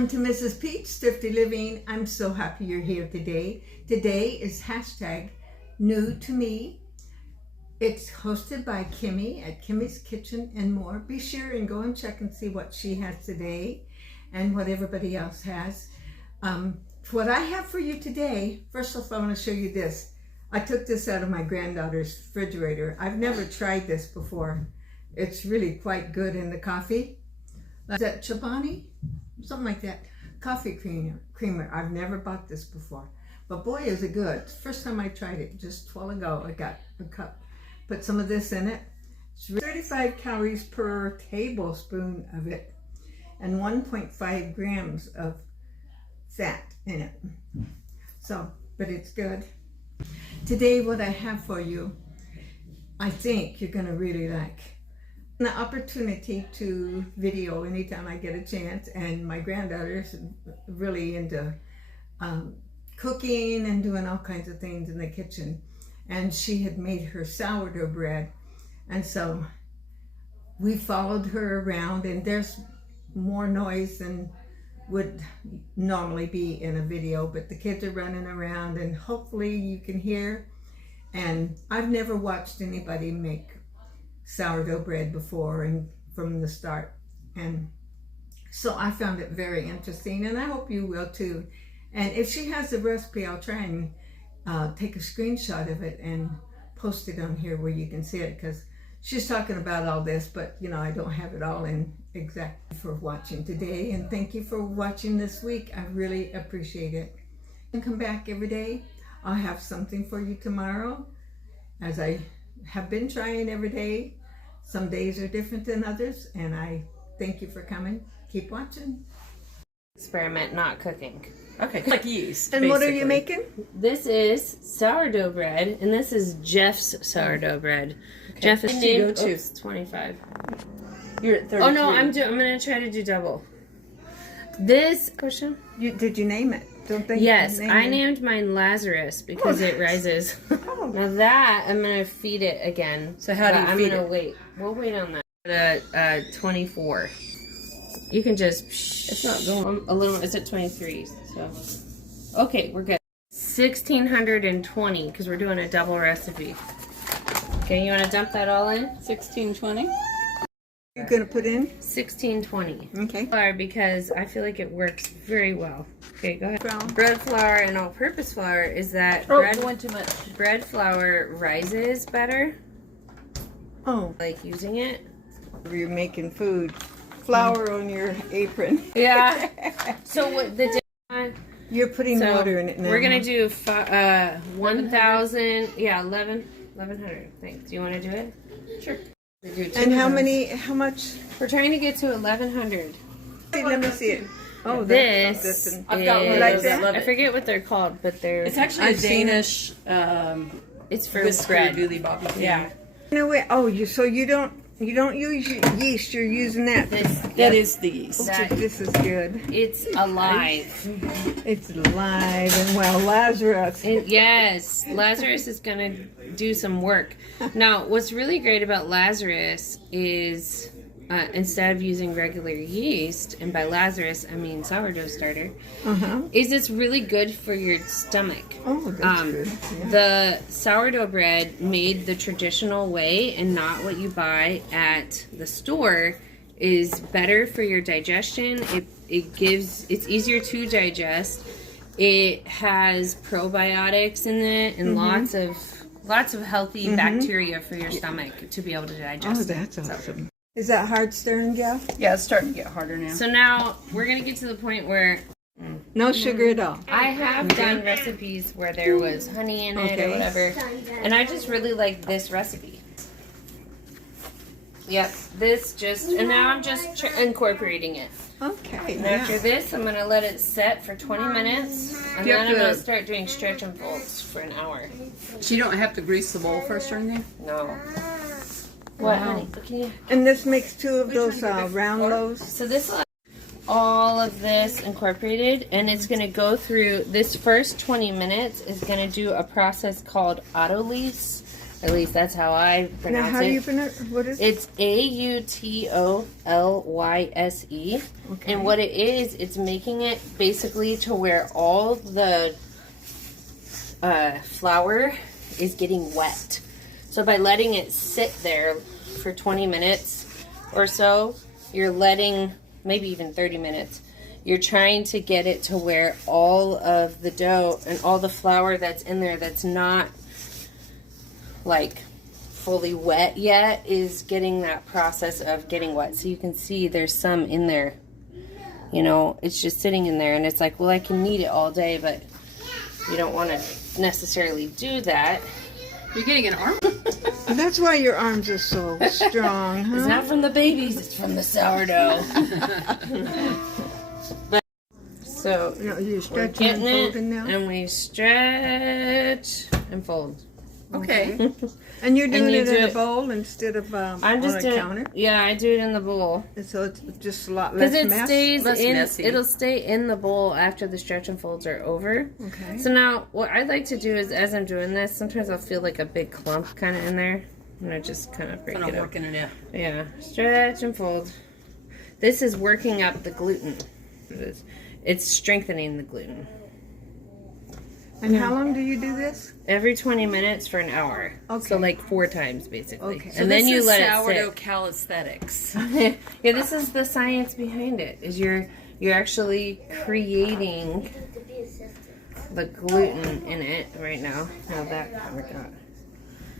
Welcome to Mrs. Pete's Thrifty Living. I'm so happy you're here today. Today is hashtag new to me. It's hosted by Kimmy at Kimmy's Kitchen and More. Be sure and go and check and see what she has today and what everybody else has. What I have for you today, first off, I want to show you this. I took this out of my granddaughter's refrigerator. I've never tried this before. It's really quite good in the coffee. Is that Chobani? Something like that. Coffee creamer. I've never bought this before. But boy, is it good. First time I tried it, just a while ago, I got a cup. Put some of this in it. It's 35 calories per tablespoon of it. And 1.5 grams of fat in it. So, but it's good. Today, what I have for you, I think you're going to really like. The opportunity to video anytime I get a chance, and my granddaughter's really into cooking and doing all kinds of things in the kitchen, and she had made her sourdough bread, and so we followed her around, and there's more noise than would normally be in a video, but the kids are running around and hopefully you can hear. And I've never watched anybody make sourdough bread before and from the start, and so I found it very interesting, and I hope you will too. And if she has the recipe, I'll try and take a screenshot of it and post it on here where you can see it, because she's talking about all this, but you know, I don't have it all in exact. For watching today, and thank you for watching this week. I really appreciate it. And come back every day. I'll have something for you tomorrow, as I have been trying every day. Some days are different than others, and I thank you for coming. Keep watching. Experiment not cooking. Okay, like yeast. And basically. what are you making? This is sourdough bread, and this is Jeff's sourdough bread. Okay. Jeff is You go to 25. You're at 33. Oh no, I'm gonna try to do double. This question? Did you name it? Don't think. Yes, I named mine Lazarus because it rises. Oh. Now that I'm gonna feed it again. So how do you feed I'm gonna it? wait. We'll wait on that. 24. You can just. It's not going. A little. It's at 23. So. Okay, we're good. 1620 because we're doing a double recipe. Okay, you want to dump that all in? 1620. You're gonna put in 1620. okay. Flour, because I feel like it works very well. Okay, go ahead. Brown. Bread flour and all-purpose flour is that Going too much. bread flour rises better. Oh, Like using it. you're making food. Flour on your apron. Yeah. So what the You're putting water in it now. We're gonna do 1,000. Yeah, 1,100. Thanks. Do you want to do it? Sure. And how much? We're trying to get to 1,100. Let me see it. Oh, This that's is, I've got one like that. I forget what they're called, but they're. It's actually I've a seen Danish. It's for Whisker bread. dooley bobby thing. Yeah. No way. Oh, you don't use yeast. You're using that. That is the yeast. This is good. It's alive. It's alive and well. Lazarus. Yes, Lazarus is gonna do some work. Now, what's really great about Lazarus is instead of using regular yeast, and by Lazarus I mean sourdough starter, is it's really good for your stomach. Oh, that's good. Yeah. The sourdough bread made the traditional way and not what you buy at the store is better for your digestion. It's easier to digest. It has probiotics in it and lots of healthy bacteria for your stomach to be able to digest. Oh, that's awesome. Is that hard stirring, Jeff? Yeah, it's starting to get harder now. So now we're gonna get to the point where No sugar at all. I have done recipes where there was honey in it or whatever, and I just really like this recipe. Yep, this just, and now I'm just incorporating it. Okay. And after this, I'm gonna let it set for 20 minutes, and then I'm gonna start doing stretch and folds for an hour. So you don't have to grease the bowl first or anything? No. What, honey? Can you? And this makes 2 of those round loaves. So this will have all of this incorporated, and it's going to go through this first 20 minutes is going to do a process called autolyse, At least that's how I Now, pronounce how it. do you pronounce? What is it? It's Autolyse. Okay. And what it is, it's making it basically to where all the flour is getting wet. So by letting it sit there for 20 minutes or so, you're letting, maybe even 30 minutes, you're trying to get it to where all of the dough and all the flour that's in there that's not like fully wet yet is getting that process of getting wet. So you can see there's some in there, you know, it's just sitting in there, and it's like, well, I can knead it all day, but you don't want to necessarily do that. You're getting an arm? That's why your arms are so strong, huh? It's not from the babies, it's from the sourdough. So No, you're we're stretching and getting it, folding now? and we stretch and fold. Okay. And you're doing you it do in a it- bowl instead of I'm on just a doing, counter? yeah, I do it in the bowl. And so it's just a lot less Because it mess? stays Less in, messy. it'll stay in the bowl after the stretch and folds are over. Okay. So now, what I like to do is, as I'm doing this, sometimes I'll feel like a big clump kind of in there, and I just kind of break Kind it of up. working it out. Yeah, stretch and fold. This is working up the gluten. It is. It's strengthening the gluten. And how long do you do this? Every 20 minutes for an hour. Okay. So like 4 times basically. Okay. And then you let it sourdough sit. calisthenics. Yeah, this is the science behind it. Is you're actually creating the gluten in it right now. How that worked out.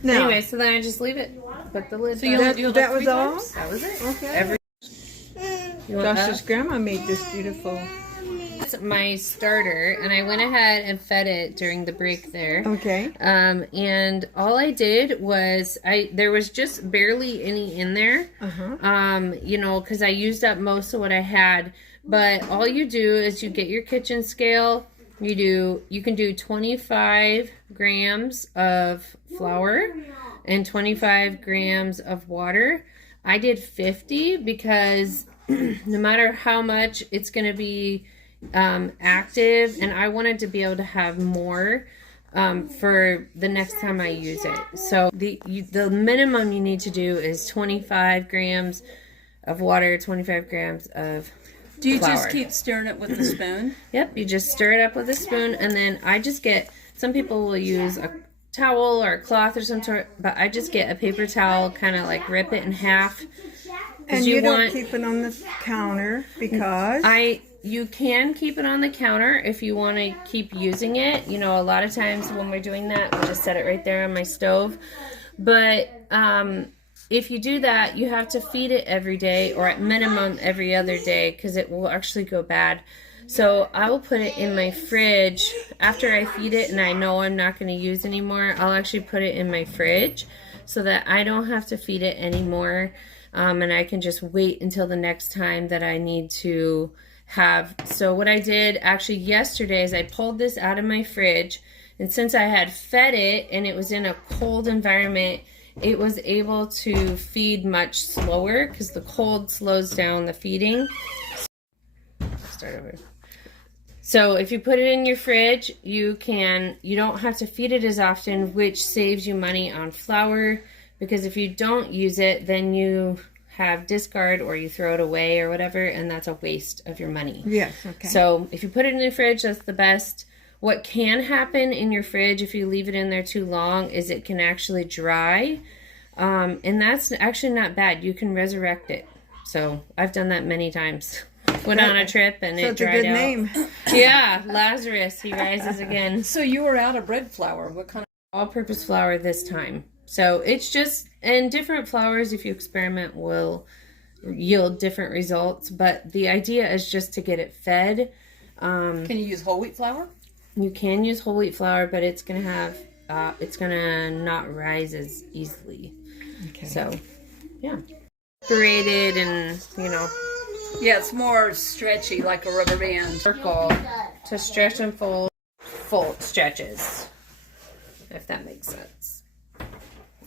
Now, Anyway, so then I just leave it. Put the lid So you back. only do it that like was 3 all? times? That was it. Okay. Every. You want Josh's that? grandma made this beautiful. That's my starter, and I went ahead and fed it during the break there. Okay. And all I did was there was just barely any in there. Uh-huh. You know, because I used up most of what I had. But all you do is you get your kitchen scale. You can do 25 grams of flour and 25 grams of water. I did 50 because no matter how much it's going to be active, and I wanted to be able to have more for the next time I use it. So the minimum you need to do is 25 grams of water, 25 grams of Do you flour. just keep stirring it with a spoon? Yep, you just stir it up with a spoon, and then I just get, some people will use a towel or a cloth or some sort, but I just get a paper towel, kind of like rip it in half. And you don't keep it on the counter because? You can keep it on the counter if you want to keep using it. You know, a lot of times when we're doing that, we just set it right there on my stove. But if you do that, you have to feed it every day, or at minimum every other day, because it will actually go bad. So I will put it in my fridge after I feed it and I know I'm not going to use anymore. I'll actually put it in my fridge so that I don't have to feed it anymore. And I can just wait until the next time that I need to have. So what I did actually yesterday is I pulled this out of my fridge, and since I had fed it and it was in a cold environment, it was able to feed much slower because the cold slows down the feeding. Start over. So if you put it in your fridge, you don't have to feed it as often, which saves you money on flour, because if you don't use it, then you have discard or you throw it away or whatever, and that's a waste of your money. Yes, okay. So if you put it in the fridge, that's the best. What can happen in your fridge if you leave it in there too long is it can actually dry, and that's actually not bad. You can resurrect it. So I've done that many times. Went on a trip and So it it's a dried good out. name. Yeah, Lazarus, he rises again. So you were out of bread flour. What kind of... All-purpose flour this time. So it's just, and different flours, if you experiment, will yield different results. But the idea is just to get it fed. Can you use whole wheat flour? You can use whole wheat flour, but it's gonna have, it's gonna not rise as easily. Okay. So, yeah, separated and Yeah, it's more stretchy, like a rubber band. circle to stretch and fold stretches, if that makes sense.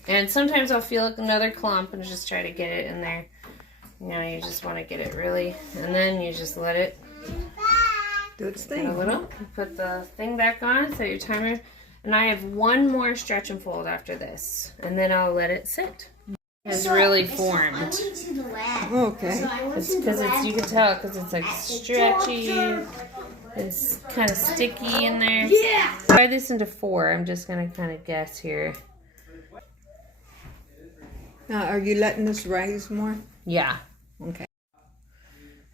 And sometimes I'll feel like another clump and just try to get it in there. You just want to get it really, and then you just let it Do its a thing. little. You put the thing back on, set your timer. And I have one more stretch and fold after this, and then I'll let it sit. It's really formed. I went to the lab. Okay. So I went It's to the because lab. you can tell because it's like stretchy. It's kind of sticky in there. Yeah. Try this into 4. I'm just gonna kind of guess here. Now, are you letting this rise more? Yeah. Okay.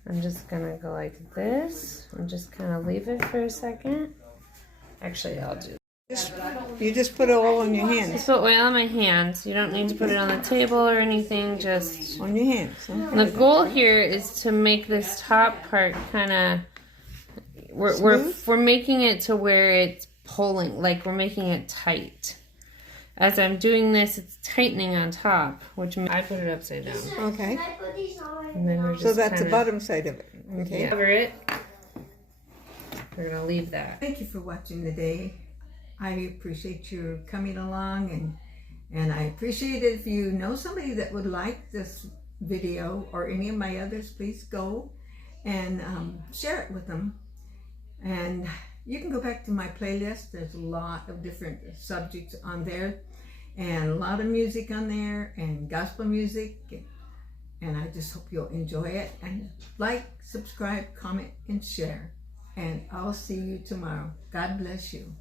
I'm just gonna go like this and just kind of leave it for a second. Actually, I'll do. You just put it all on your hands. Just put oil on my hands. You don't need to put it on the table or anything. Just. On your hands. Huh? And the goal here is to make this top part kind of. We're making it to where it's pulling, like we're making it tight. As I'm doing this, it's tightening on top, which I put it upside down. Okay. Can I put these on? And then we're just So that's the kinda bottom side of it. Okay. cover it. We're gonna leave that. Thank you for watching today. I appreciate you coming along, and I appreciate it if you know somebody that would like this video or any of my others, please go and share it with them. And you can go back to my playlist. There's a lot of different subjects on there and a lot of music on there and gospel music. And I just hope you'll enjoy it. And like, subscribe, comment, and share. And I'll see you tomorrow. God bless you.